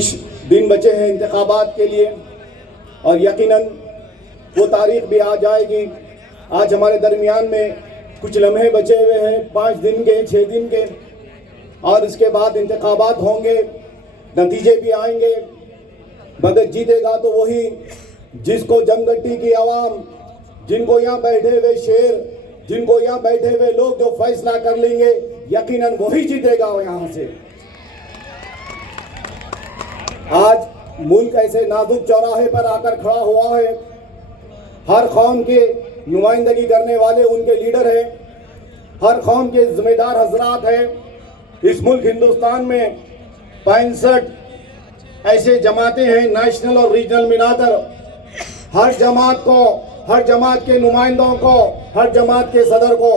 کچھ دن بچے ہیں انتخابات کے لیے اور یقیناً وہ تاریخ بھی آ جائے گی. آج ہمارے درمیان میں کچھ لمحے بچے ہوئے ہیں 5 دن کے 6 دن کے, اور اس کے بعد انتخابات ہوں گے, نتیجے بھی آئیں گے. مگر جیتے گا تو وہی جس کو جمگٹی کی عوام, جن کو یہاں بیٹھے ہوئے شیر, جن کو یہاں بیٹھے ہوئے لوگ جو فیصلہ کر لیں گے, یقیناً وہی جیتے گا یہاں سے. آج ملک ایسے نازک چوراہے پر آ کر کھڑا ہوا ہے. ہر قوم کے نمائندگی کرنے والے ان کے لیڈر ہیں, ہر قوم کے ذمہ دار حضرات ہیں. اس ملک ہندوستان میں 65 ایسے جماعتیں ہیں, نیشنل اور ریجنل ملا کر. ہر جماعت کو, ہر جماعت کے نمائندوں کو, ہر جماعت کے صدر کو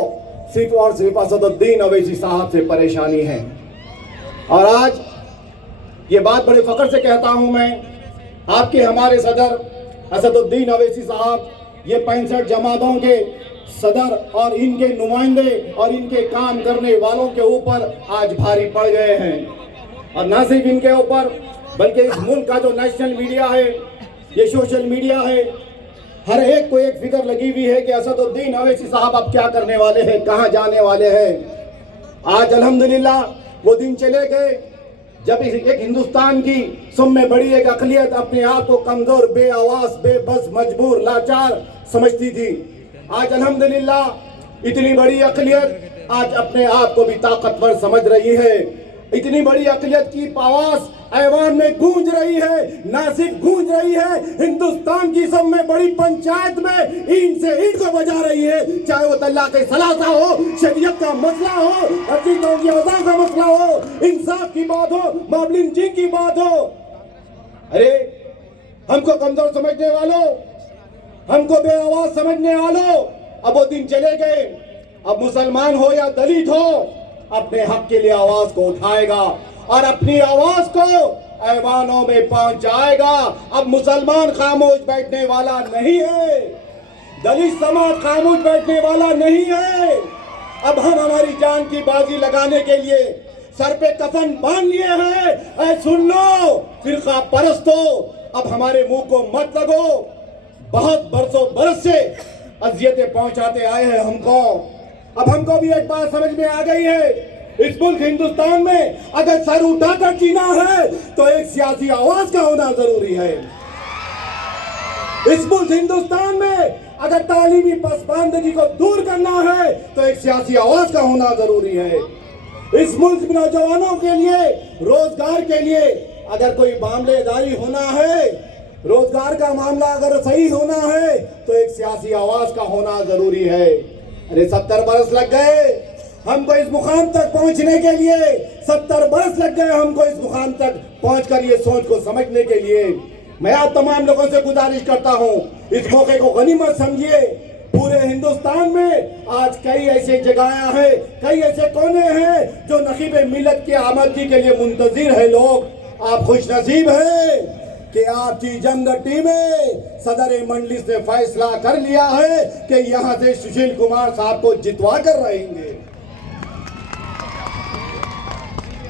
صرف اور صرف اسد الدین اویسی صاحب سے پریشانی ہے. اور آج یہ بات بڑے فخر سے کہتا ہوں میں, آپ کے ہمارے صدر اسد الدین اویسی صاحب یہ 65 جماعتوں کے صدر اور ان کے نمائندے اور ان کے کام کرنے والوں کے اوپر آج بھاری پڑ گئے ہیں. اور نہ صرف ان کے اوپر بلکہ اس ملک کا جو نیشنل میڈیا ہے, یہ سوشل میڈیا ہے, ہر ایک کو ایک فکر لگی ہوئی ہے کہ اسد الدین اویسی صاحب اب کیا کرنے والے ہیں, کہاں جانے والے ہیں. آج الحمدللہ وہ دن چلے گئے جب ایک ہندوستان کی سب میں بڑی ایک اقلیت اپنے آپ کو کمزور, بے آواز, بے بس, مجبور, لاچار سمجھتی تھی. آج الحمدللہ اتنی بڑی اقلیت آج اپنے آپ کو بھی طاقتور سمجھ رہی ہے. اتنی بڑی اقلیت کی آواز ایوان میں گونج رہی ہے, نہ صرف گونج رہی ہے, ہندوستان کی سب میں بڑی پنچایت میں اینٹ سے اینٹ کو بجا رہی ہے. چاہے وہ طلاق کے ثلاثہ ہو, شریعت کا مسئلہ ہو, عقیدوں کی اذان کا مسئلہ ہو, انصاف کی بات ہو, مابلن جنگ کی بات ہو. ارے ہم کو کمزور سمجھنے والوں, ہم کو بے آواز سمجھنے والوں, اب وہ دن چلے گئے. اب مسلمان ہو یا دلت ہو, اپنے حق کے لیے آواز کو اٹھائے گا اور اپنی آواز کو ایوانوں میں پہنچائے گا. اب مسلمان خاموش بیٹھنے والا نہیں ہے, دلت سماج خاموش بیٹھنے والا نہیں ہے. اب ہم ہماری جان کی بازی لگانے کے لیے سر پہ کفن باندھ لیے ہیں. اے سن لو فرقہ پرستو, اب ہمارے منہ کو مت لگو. بہت برسوں برس سے اذیتیں پہنچاتے آئے ہیں ہم کو. اب ہم کو بھی ایک بات سمجھ میں آ گئی ہے, اس ملک ہندوستان میں اگر سر اٹھا کر جینا ہے تو ایک سیاسی آواز کا ہونا ضروری ہے. اس ملک ہندوستان میں اگر تعلیمی پسماندگی کو دور کرنا ہے تو ایک سیاسی آواز کا ہونا ضروری ہے. اس ملک میں نوجوانوں کے لیے, روزگار کے لیے اگر کوئی معاملے داری ہونا ہے, روزگار کا معاملہ اگر صحیح ہونا ہے تو ایک سیاسی آواز کا ہونا ضروری ہے. ارے 70 برس لگ گئے ہم کو اس مقام تک پہنچنے کے لیے, 70 برس لگ گئے ہم کو اس مقام تک پہنچ کر یہ سوچ کو سمجھنے کے لیے. میں آپ تمام لوگوں سے گزارش کرتا ہوں, اس موقع کو غنیمت سمجھیے. پورے ہندوستان میں آج کئی ایسے جگہیں ہیں, کئی ایسے کونے ہیں جو نخیب ملت کی آمدنی کے لیے منتظر ہیں لوگ. آپ خوش نصیب ہیں کہ آپ کی جمگٹی میں صدر مجلس نے فیصلہ کر لیا ہے کہ یہاں سے سشیل کمار صاحب کو جتوا کر رہیں گے.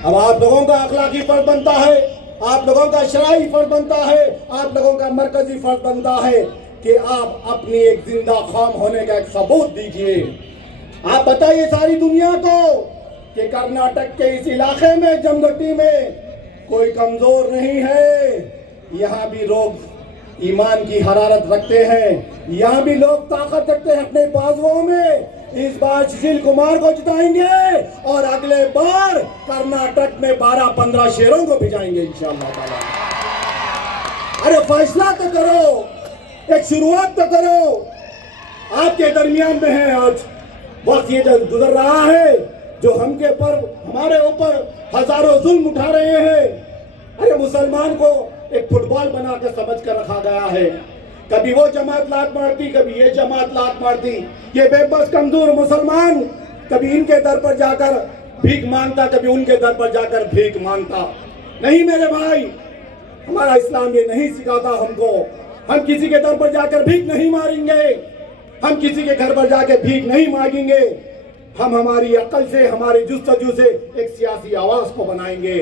اب آپ لوگوں کا اخلاقی فرض بنتا ہے, آپ لوگوں کا شرعی فرض بنتا ہے, آپ لوگوں کا مرکزی فرض بنتا ہے کہ آپ اپنی ایک زندہ قوم ہونے کا ایک ثبوت دیجئے. آپ بتائیے ساری دنیا کو کہ کرناٹک کے اس علاقے میں جمگٹی میں کوئی کمزور نہیں ہے. یہاں بھی لوگ ایمان کی حرارت رکھتے ہیں, یہاں بھی لوگ طاقت رکھتے ہیں اپنے بازوؤں میں. اس بار سشیل کمار کو جتائیں گے اور اگلے بار کرناٹک میں 12-15 شیروں کو بھجائیں گے انشاءاللہ تعالی. ارے فیصلہ تو کرو, ایک شروعات تو کرو. آپ کے درمیان میں ہے آج وقت یہ جو گزر رہا ہے, جو ہم کے پر ہمارے اوپر ہزاروں ظلم اٹھا رہے ہیں. ارے مسلمان کو ایک فٹ بال بنا کے سمجھ کر رکھا گیا ہے. کبھی وہ جماعت لات مارتی, کبھی یہ جماعت لات مارتی. یہ بے بس کمزور مسلمان کبھی ان کے در پر جا کر بھیک مانگتا, کبھی ان کے در پر جا کر بھیک مانگتا. نہیں میرے بھائی, ہمارا اسلام یہ نہیں سکھاتا ہم کو. ہم کسی کے در پر جا کر بھیک نہیں ماریں گے, ہم کسی کے گھر پر جا کے بھیک نہیں مانگیں گے. ہم ہماری عقل سے, ہماری جستجو سے ایک سیاسی آواز کو بنائیں گے.